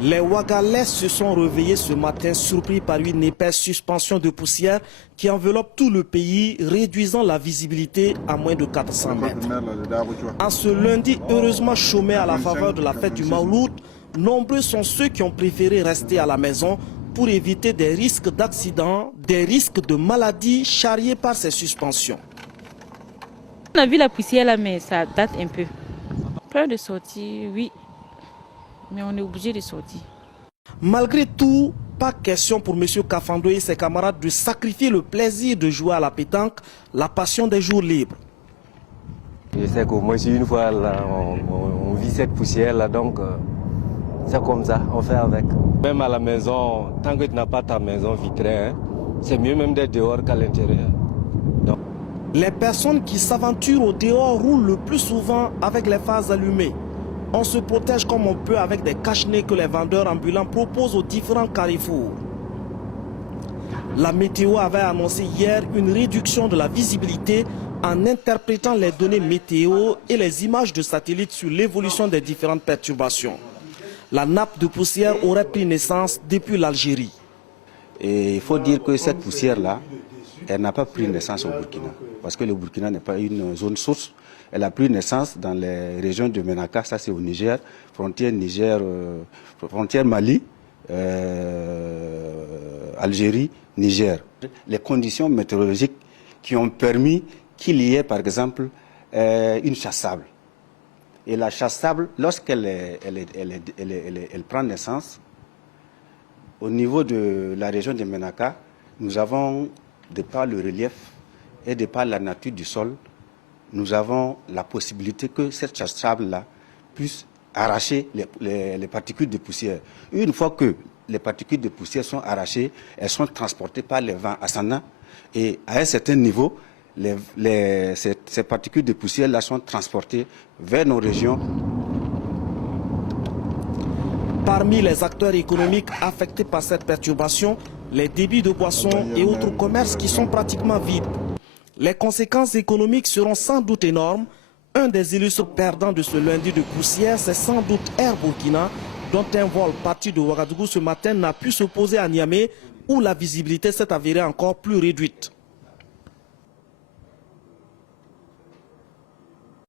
Les Ouagalais se sont réveillés ce matin surpris par une épaisse suspension de poussière qui enveloppe tout le pays, réduisant la visibilité à moins de 400 mètres. En ce lundi heureusement chômé à la faveur de la fête du Mawlud, nombreux sont ceux qui ont préféré rester à la maison pour éviter des risques d'accidents, des risques de maladies charriés par ces suspensions. On a vu la poussière là, mais ça date un peu. Peur de sortir, oui. Mais on est obligé de sortir. Malgré tout, pas question pour M. Kafando et ses camarades de sacrifier le plaisir de jouer à la pétanque, la passion des jours libres. Je sais qu'au moins une fois là, on vit cette poussière là, donc c'est comme ça, on fait avec. Même à la maison, tant que tu n'as pas ta maison vitrée, hein, c'est mieux même d'être dehors qu'à l'intérieur. Les personnes qui s'aventurent au dehors roulent le plus souvent avec les phares allumées. On se protège comme on peut avec des cache-nez que les vendeurs ambulants proposent aux différents carrefours. La météo avait annoncé hier une réduction de la visibilité en interprétant les données météo et les images de satellites sur l'évolution des différentes perturbations. La nappe de poussière aurait pris naissance depuis l'Algérie. Et il faut dire que cette poussière-là, elle n'a pas pris naissance au Burkina, parce que le Burkina n'est pas une zone source. Elle a pris naissance dans les régions de Menaka, ça c'est au Niger, frontière Mali, Algérie, Niger. Les conditions météorologiques qui ont permis qu'il y ait par exemple une chasse sable. Et la chasse sable, lorsqu'elle prend naissance, au niveau de la région de Menaka, nous avons, de par le relief et de par la nature du sol, nous avons la possibilité que cette chasse sable-là puisse arracher les particules de poussière. Une fois que les particules de poussière sont arrachées, elles sont transportées par les vents ascendants et à un certain niveau, ces particules de poussière-là sont transportées vers nos régions. Parmi les acteurs économiques affectés par cette perturbation, les débits de boissons et autres commerces qui sont pratiquement vides. Les conséquences économiques seront sans doute énormes. Un des illustres perdants de ce lundi de poussière, c'est sans doute Air Burkina, dont un vol parti de Ouagadougou ce matin n'a pu se poser à Niamey, où la visibilité s'est avérée encore plus réduite.